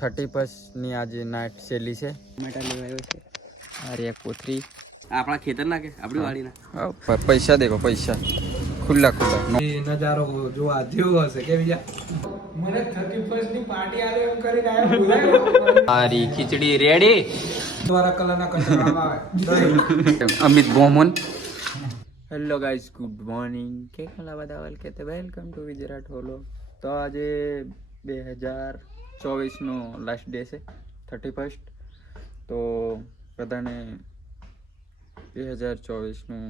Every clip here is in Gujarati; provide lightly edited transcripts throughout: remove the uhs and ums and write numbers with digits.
31 ની આજે નાઇટ સેલી છે. ટમેટા લેવાયો છે. અરે એક કોથરી આપણા ખેતર ના કે આપણી વાડી ના. પૈસા દેખો પૈસા ખુલ્લા ખુલ્લા નજારો જો આ જેવો હશે કે બીજા મને 31 ની પાર્ટી આલે એમ કરીને આયો બોલાયો. સારી ખીચડી રેડી. દ્વારા કલરના કચરામાં આવે. Amit Bouman. Hello guys, good morning. કે ખલા બધા વેલકમ ટુ વિજરાટ હોલો. તો આજે 2024 નો લાસ્ટ ડે છે, 31. તો બધાને 2024 નું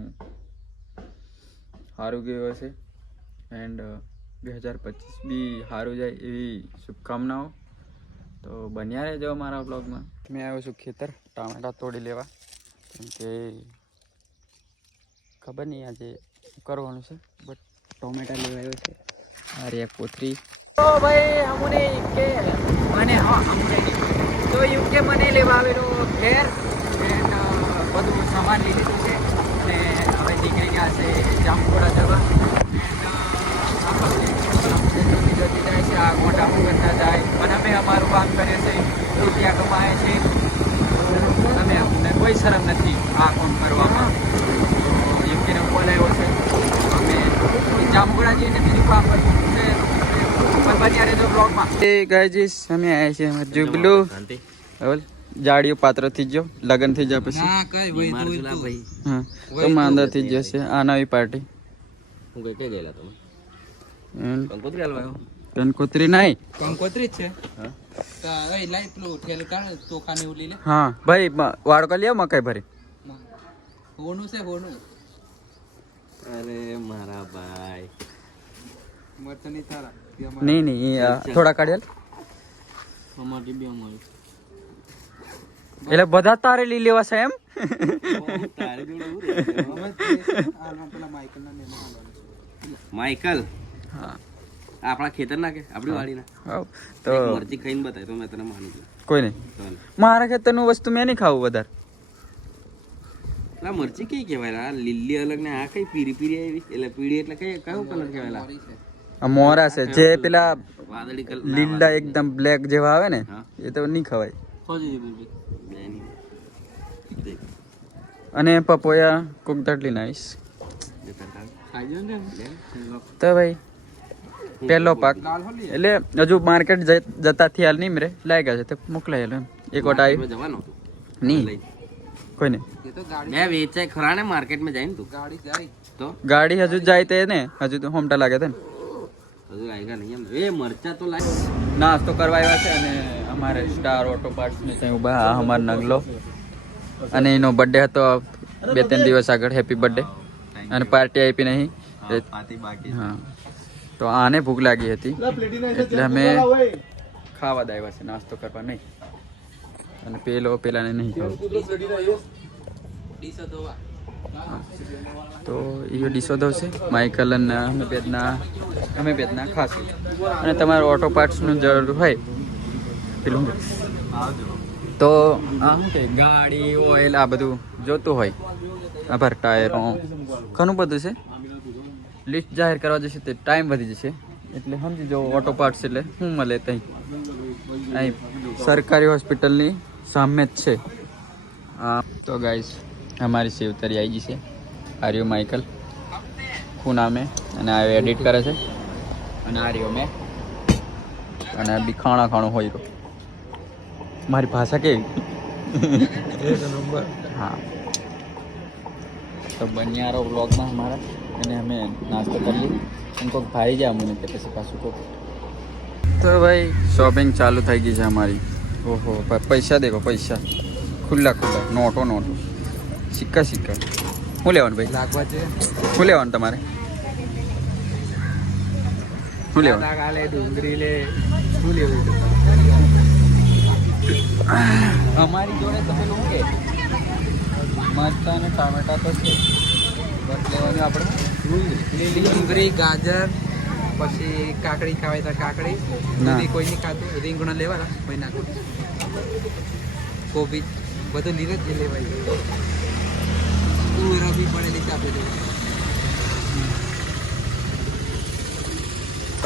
સારું ગયું હશે એન્ડ 2025 બી સારું જાય એવી શુભકામનાઓ. તો બન્યા રહેજો મારા બ્લોગમાં. મેં આવ્યો છું ખેતર ટામેટા તોડી લેવા, કેમ કે ખબર નહીં આજે કરવાનું છે, બટ ટોમેટા લેવાયો છે. અરે એક કોથરી. તો ભાઈ અમને કે મને તો યુકે મને લેવા આવેલો ઘેર એન્ડ બધું સામાન લઈ લીધું છે અને હવે નીકળી ગયા છે જામખોડા જવા. જતી જાય છે, આ મોટા કરતા જાય અને અમે અમારું કામ કરીએ છીએ, રૂપિયા કમાએ છે. અમે અમને કોઈ શરમ નથી આ કામ કરવામાં. યુકેનો બોલાવ્યો છે, અમે જામખોડા જઈને બીજું કામ કરવું છે. અમે આવ્યા છીએ જુબલું જાડીઓ પાત્ર થઈ ગયો, લગન થઈ જાય પછી હા તો માંદા થઈ જશે. આ નવી પાર્ટી કંકોત્રી નહીં, કંકોત્રી છે. હા ભાઈ વાડકો લ્યો મકાઈ ભરી. હોનું છે હોનું. અરે મારા ભાઈ મરચની થારા નહીં થોડા કાઢ્યા અમારી બી અમારી એટલે બધા તારે લઈ લેવા છે એમ. તારે માઇકલ હા આપણા ખેતર ના કે આપણી વાડી ના. તો મરચી ખાઈને બતાય તો મેં તને માની દઉં. કોઈ નહીં, મારા ખેતરનું વસ્તુ મેં નહીં ખાવું વધારે. આ મરચી કઈ કહેવાય? આ લીલી અલગ ને આ કઈ પીરી પીરી આવી, એટલે પીળી એટલે કઈ કયો કલર કહેવાય? આ મોરા છે જે પેલા વાદળી કલર લીલા એકદમ બ્લેક જેવા આવે ને એ તો નહીં ખવાય. અને પપોયા કોક દાટલી નાઈસ. તો ભાઈ પહેલો પાક એટલે હજુ માર્કેટ જતા થયા નહીં મરે લાગ્યા છે તો મોકલાયેલો એમ. એક વટ આવી જવાનો નહીં કોઈ નહીં. મેં વેચાય ખરા ને માર્કેટ માં જાય ને તું ગાડી જાય તો ગાડી હજુ જાય તે ને હજુ તો હોમટા લાગે છે ને. હજુ લાગ્યા નહીં એમ. એ મરચા તો લાગ નાસ્તો કરવા આવ્યા છે અને અમારે સ્ટાર ઓટો પાર્ટ્સ ને ત્યાં ઉભા. આ અમારો નગલો અને એનો બર્થડે હતો 2-3 દિવસ આગળ. Happy birthday. અને પાર્ટી આપી નહીં. હા તો આને ભૂખ લાગી હતી એટલે અમે ખાવા જ આવ્યા છે, નાસ્તો કરવા નહીં. અને પેલાને નહીં ખાવું. તો એ ડીશો ધોશે માઇકલ અને અમે બેદના ખાશું. અને તમારે ઓટો પાર્ટ્સનું જરૂર હોય પેલું તો આમ કે ગાડી ઓઇલ આ બધું જોતું હોય, આભાર ટાયરો ઘણું બધું છે. લિસ્ટ જાહેર કરવા જશે તે ટાઈમ વધી જશે, એટલે સમજી જાઓ ઓટો પાર્ટ્સ એટલે શું મળે ત્યાં. અહીં સરકારી હોસ્પિટલની સામે જ છે. તો ગાઈસ અમારી સેવતરી આવી ગઈ છે. આર્યો માઇકલ ખૂના મેં અને આ એડિટ કરે છે. અને આર્યો મેં અને આ બી ખાણું હોય તો મારી ભાષા કેવી હા. તો બન્યારો બ્લોગમાં અમારા અને અમે નાસ્તો કરીએ. એમ કોઈક ભાઈ જાય અમને કે પછી પાછું કોઈક. તો ભાઈ શોપિંગ ચાલુ થઈ ગઈ છે અમારી. ઓહો પૈસા દેખો પૈસા ખુલ્લા નોટો સિક્કા શું લેવાનું ભાઈ? લાગવા છે. શું લેવાનું તમારે? શું લેવાનું? ડુંગળી લે શું લેવું? અમારી જોડે તો પેલું કે મરચાં અને ટામેટા તો છે, બસ લેવાનું આપણે ડુંગળી ગાજર પછી કાકડી ખાવાય તો કાકડી દૂધી કોઈ નહીં ખાતું. રીંગણા લેવાના કોઈ નાખું કોબી બધું લીધે જ લેવાય. રબી પડેલી છે આપણે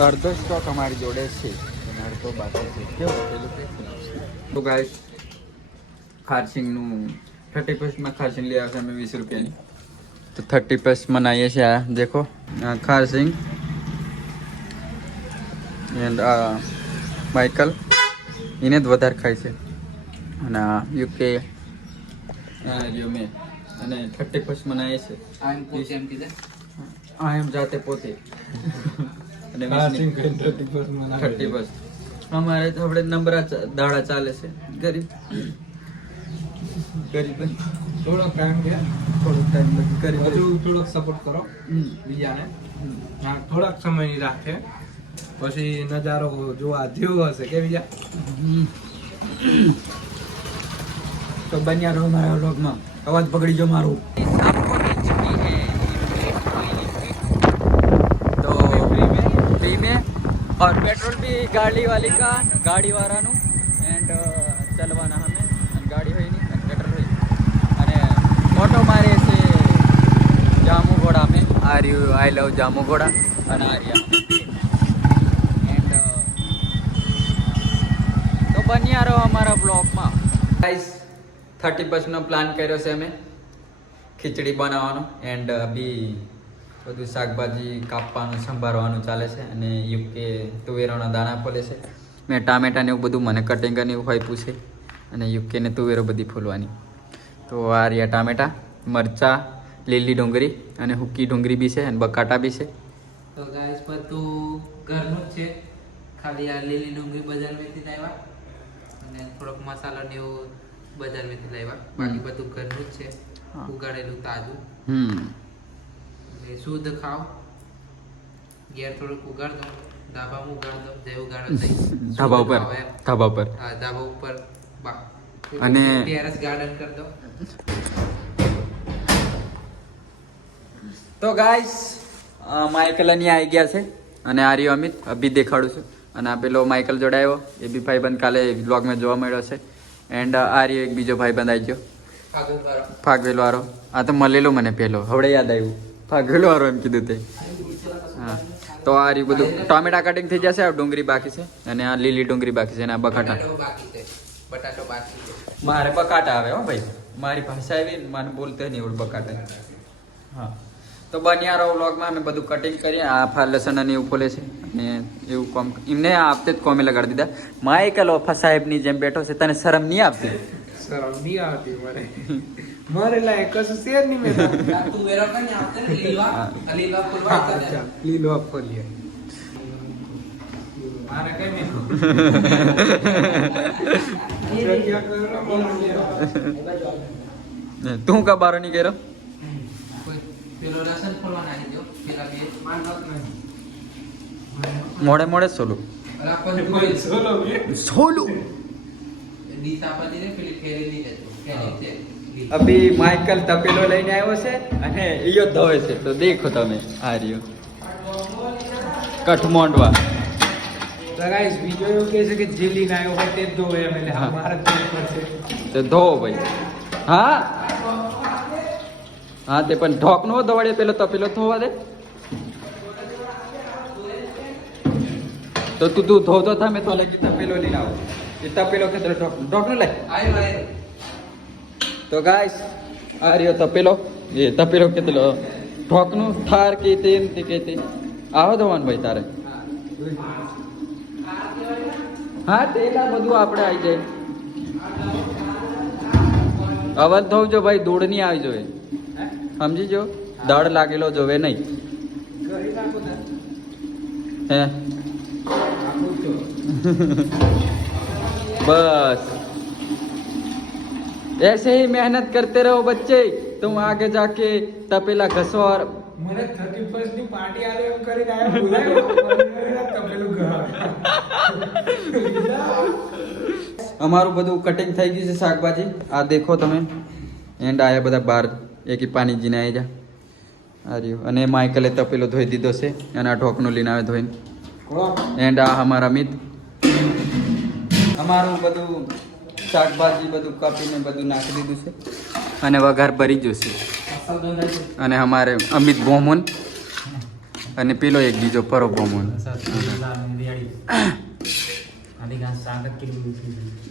અડધો સ્ટોક અમારી જોડે છે અને અડધો બાકી છે. કેવું પેલું તો ગાઈસ ખારસિંગનું 31st ખારસિંગ લઈ આવશે અમે 20 રૂપિયાની. તો 31st મનાવીએ છીએ. આ દેખો આ ખારસિંગ એન્ડ માઇકલ એને જ વધારે ખાય છે અને યુકે મેં અને 31st મનાવીએ છીએ. આ એમ જાતે પોતે અને 31st અમારે તો આપણે નંબર દાડા ચાલે છે. ગરીબ થોડોક ટાઈમ છે, ગરીબ હજુ થોડોક સપોર્ટ કરો બીજાને. હા, થોડાક સમયની રાખે પછી નજારો જોવા જેવો હશે કે બીજા. તો બન્યા રહો મારા વ્લોગમાં. અવાજ પકડી જો મારું. તો फ्री में और पेट्रोल भी गाड़ी वाली का गाड़ी वाળાનું એન્ડ ચલવાના અમે અને ગાડી હોય નહીં અને પેટ્રોલ હોય અને મોટો મારે છે જામુગોડા મેં આઈ લવ જામુગોડા અને આર્યા એન્ડ તો બન્યા રહો અમારા બ્લોગમાં. ગાઈસ 31st નો પ્લાન કર્યો છે અમે ખીચડી બનાવવાનો એન્ડ બી બધું શાકભાજી કાપવાનું સંભાળવાનું ચાલે છે અને યુકે તુવેરોના દાણા ફોલે છે. મેં ટામેટા ને એવું બધું મને કટિંગ કરીને એવું હોય પૂછે અને યુકે ને તુવેરો બધી ફોલવાની. તો આ રહ્યા ટામેટા, મરચા, લીલી ડુંગળી અને હુક્કી ડુંગળી બી છે અને બકાટા બી છે. તો ગાઈસ બધું ઘરનું જ છે, ખાલી આ લીલી ડુંગળી બજારમાંથી લાવ્યા અને થોડોક મસાલો ને એવું બજારમાંથી લાવ્યા. બાકી બધું ઘરનું જ છે, હા. ઉગાડેલું તાજું. એટલે શુદ્ધ ખાઓ. ઘેર થોડુંક ઉગાડ દો, ધાબામાં ઉગાડ દો, જે ઉગાડો તે. ધાબા ઉપર શુદ્ધ ખાઓ એમ. ધાબા ઉપર હા, ધાબા ઉપર અને- ટેરેસ ગાર્ડન કરી દો. તો ગાઈસ માઇકલ અહીં આવી ગયા છે અને આ રહ્યો અમિત અભી દેખાડું છું અને આ પેલો માઇકલ જોડાયો એ બી ભાઈબંધ કાલે વ્લોગમાં જોવા મળ્યો છે એન્ડ આ રહ્યો એક બીજો ભાઈબંધ આવી ગયો ફાગવેલો વાળો. આ તો મળેલો મને પેલો હવડે યાદ આવ્યું ફાગવેલો વાળો એમ કીધું તે. હા, તો આ રહ્યું બધું ટોમેટા કટિંગ થઈ જશે. આ ડુંગળી બાકી છે અને આ લીલી ડુંગળી બાકી છે અને આ બકાટા. બટાટો બાકી છે. મારે બકાટા આવે હો ભાઈ, મારી ભાષા આવી ને મને બોલતે નહીં એવું બકાટા. હા, તો બન્યા રહો વ્લોગમાં. અમે બધું કટિંગ કરીએ. આ લસણ અને એવું ખોલે છે અને એવું કોમ એમને આપતે જ કોમે લગાડી દીધા. માઇકલ ઓફા સાહેબની જેમ બેઠો છે, તને શરમ નહીં આપતી? શરમ નહીં આવતી મને. મારે લાયક કશું શેર નહીં મેં. તું વેરો કઈ આવતે ને લીલવા લીલવા ફૂલવા અચ્છા લીલો ફોલીએ મારે કઈ નહીં. તું કા બારો નહીં કર્યો? પેલો લસણ ફોલવા નાખી દો. પેલા બે મોડે મોડે સોલું સોલું ડીસા પર દીધે પેલી ફેરી દીધે ફેરી છે. અભી માઇકલ તપેલો લઈને આવ્યો છે અને ઈયો ધોવે છે. તો દેખો તમે આ રહ્યો કઠમોંડવા. તો ગાઈસ બીજો એવું કહે છે કે જે લીન આવ્યો હોય તે જ ધોવે એમ. એટલે હા. મારા જ ધોવું પડશે. તો ધોવો ભાઈ. હા હા, તે પણ ઢોક નો દોડે પેલો તપેલો ધોવા દે. તો તું ધોતો થા મેં તો લગી તપેલો લઈને આવો. એ તપેલો કે ઢોક નો લે. આયો આયો. તો ગાઈસ આ રહ્યો તપેલો. એ તપેલો કેટલો ઢોકનું થાર કે તેમ તે કે તે આવો ધોવાનું ભાઈ તારે. હા, તેલા બધું આપણે આવી જાય. અવાજ ધોવજો ભાઈ, દૂધ નહીં આવી જોઈએ. સમજી જો, દળ લાગેલો જોવે નહીં. હે बस ऐसे ही मेहनत करते रहो बच्चे, तुम आगे जाके तपेला घसो और મને 31st ની પાર્ટી આવે એમ કરીને આયો બોલાયો તપેલું ઘર. અમારું બધું કટિંગ થઈ ગયું છે શાકભાજી. આ દેખો તમે એન્ડ આયા બધા બાર એકી પાણી જીને આવી જા આ રહ્યું. અને માઇકલે તપેલો ધોઈ દીધો છે અને આ ઢોકનો લઈને આવે ધોઈને. એન્ડ આ અમારા અમિત અમારું બધું શાકભાજી બધું કાપીને બધું નાખી દીધું છે અને વઘાર ભરી જશે. અને અમારે અમિત બોમન અને પેલો એક બીજો પરો બોમન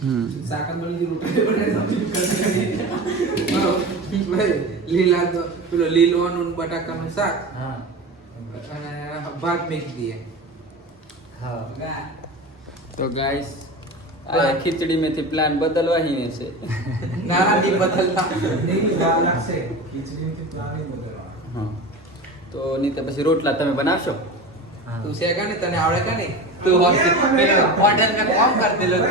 હમ શાકંબરી રોટલી બનાવી લીલા તો પેલો લીલવાનું ને બટાકાનું શાક અને ભાત મેકી દઈએ. તો ગાઈસ આ ખીચડી મેથી પ્લાન બદલવા હી છે. નાના ની બદલતા હા તો નહીં તો પછી રોટલા તમે બનાવશો. તું શેકા ને તને આવડે કે નહીં? તું હોટલ में काम करते लोग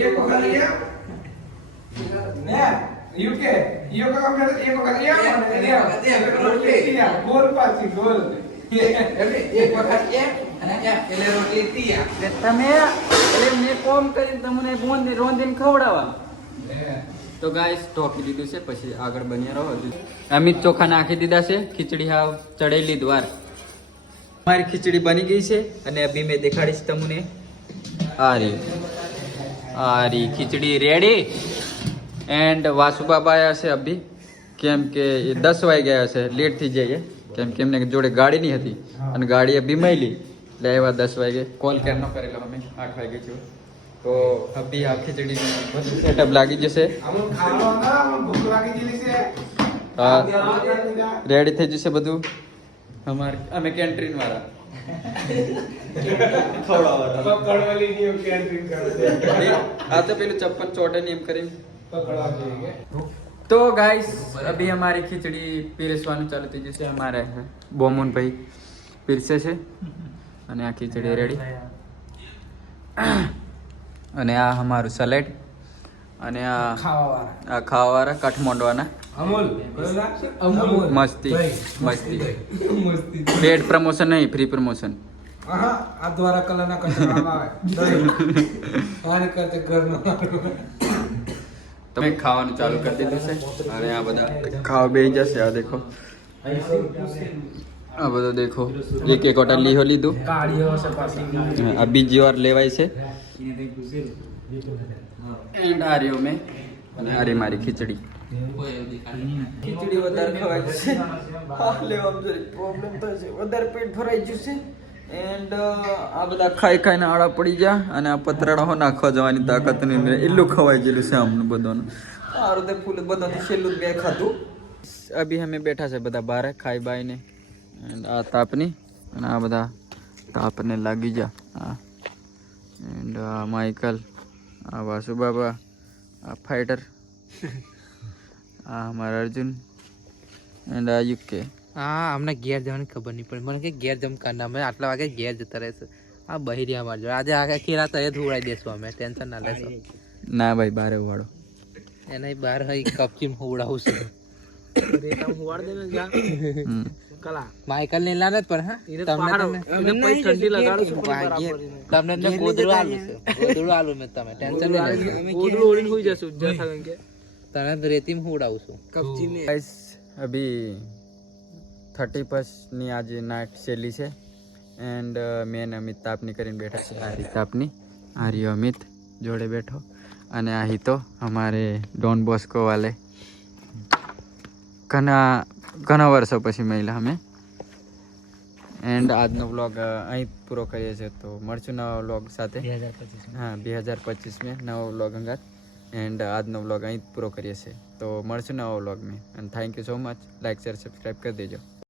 ये को कर लिया नया यूके ये को कर लिया गोल पासी गोल एक वक्त ये અને એટલે રોટલી તૈયાર. તમે એટલે મેં કોમ કરીને તમને રોંધીને ખવડાવવા. તો ગાઈસ ઢોકી દીધું છે, પછી આગળ બન્યા રહો. અમિત ચોખા નાખી દીધા છે, ખીચડી હાવ ચડેલી દ્વાર. મારી ખીચડી બની ગઈ છે અને અભી મેં દેખાડીશ તમને. આ રહી ખીચડી રેડી. એન્ડ વાસુ બાબા આવ્યા છે અભી, કેમ કે એ 10 વાગી ગયા છે, લેટ થઈ જાય કેમ કે એમને જોડે ગાડી નહીં હતી અને ગાડી અભી મળી એટલે આવ્યા 10 વાગે. કોલ કેરનો કરેલો અમે 8 વાગે છું. તો અભી આ ખીચડી બધું સેટઅપ લાગી જશે, हम खावा ना हम भूख लागी दिली से રેડી થઈ જશે બધું. અમે કેન્ટ્રીન વાળા पकड़वाली नहीं कैटरिंग कर આ તો પેલું ચપ્પન ચોટે ને એમ કરીને. पकड़वा देंगे તો ગાઈસ અભી અમારી ખીચડી પીરસવાનું ચાલુ થઈ જશે. અમારે બોમુનભાઈ પીરસે છે અને આ ખીચડી રેડી. અને આ અમારું સલાડ અને આ ખાવાવાળા કાઠમંડવાના अमूल अमूल મસ્તી પેડ પ્રમોશન નહીં, ફ્રી પ્રમોશન. हाँ आप द्वारा कलना कचरा आने करते करना તમે ખાવાનું ચાલુ કરી દીધું છે અને આ બધા ખાવા બેસી જશે. આ દેખો, આ બધો દેખો, એક હોટલ લીધું. આ બીજી વાર લેવાય છે. એન્ડ આ રહ્યો મેં અને આ રહી મારી ખીચડી. ખીચડી વધારે ખવાય છે, લેવામાં જરી પ્રોબ્લેમ થશે, વધારે પેટ ભરાઈ જશે. એન્ડ આ બધા ખાઈ ખાઈને આડા પડી ગયા અને આ પતરાડા નાખવા જવાની તાકાત નહીં, એટલું ખવાઈ ગયેલું છે આમનું બધાનું. સારું તે ફૂલ બધાથી છેલ્લું બે ખાધું. અભી અમે બેઠા છે બધા બહાર ખાઈ બાઈને. એન્ડ આ તાપની અને આ બધા તાપને લાગી જા. હા એન્ડ આ માઇકલ, આ વાસુ બાબા, આ ફાઇટર, આ અમારા અર્જુન એન્ડ આ યુકે. હા અમને ઘેર જવાની ખબર નહીં પડી. મને કે ઘેર જમ કરના અમે આટલા વાગે ઘેર જતા રહેશે. આ બહિરિયા મારજો આજે આખા ખીરા તો એ જ ઉડાઈ દેશું અમે, ટેન્શન ના લેશો. ના ભાઈ બારે ઉવાડો. એને બહાર હઈ કપચીમ ઉડાવું છું. માઇકલ ને લાને પણ હા તમને ઠંડી લગાડું છું. તમને ને ગોદડું આલું છે, ગોદડું આલું મેં, તમે ટેન્શન નહીં લેજો. ગોદડું ઓળીને હોઈ જશું તને રેતીમ ઉડાવું છું. ગાઈસ અભી 31 ની આજે નાઇટ છેલ્લી છે. એન્ડ મેન અમિત તાપની કરીને બેઠા છે. આ રીત તાપની, આ રહ્યો અમિત જોડે બેઠો અને આ હિતો અમારે ડોન બોસ્કો વાલે. ઘણા વર્ષો પછી મળ્યા અમે. એન્ડ આજનો વ્લોગ અહીં પૂરો કરીએ છીએ. તો મળશું નવા વ્લોગ સાથે. હા 2025 में નવો વ્લોગ અંગાત. એન્ડ આજનો વ્લોગ અહીં પૂરો કરીએ છીએ. તો મળશું નવા વ્લોગ में. And thank you so much. Like share subscribe કરી દેજો.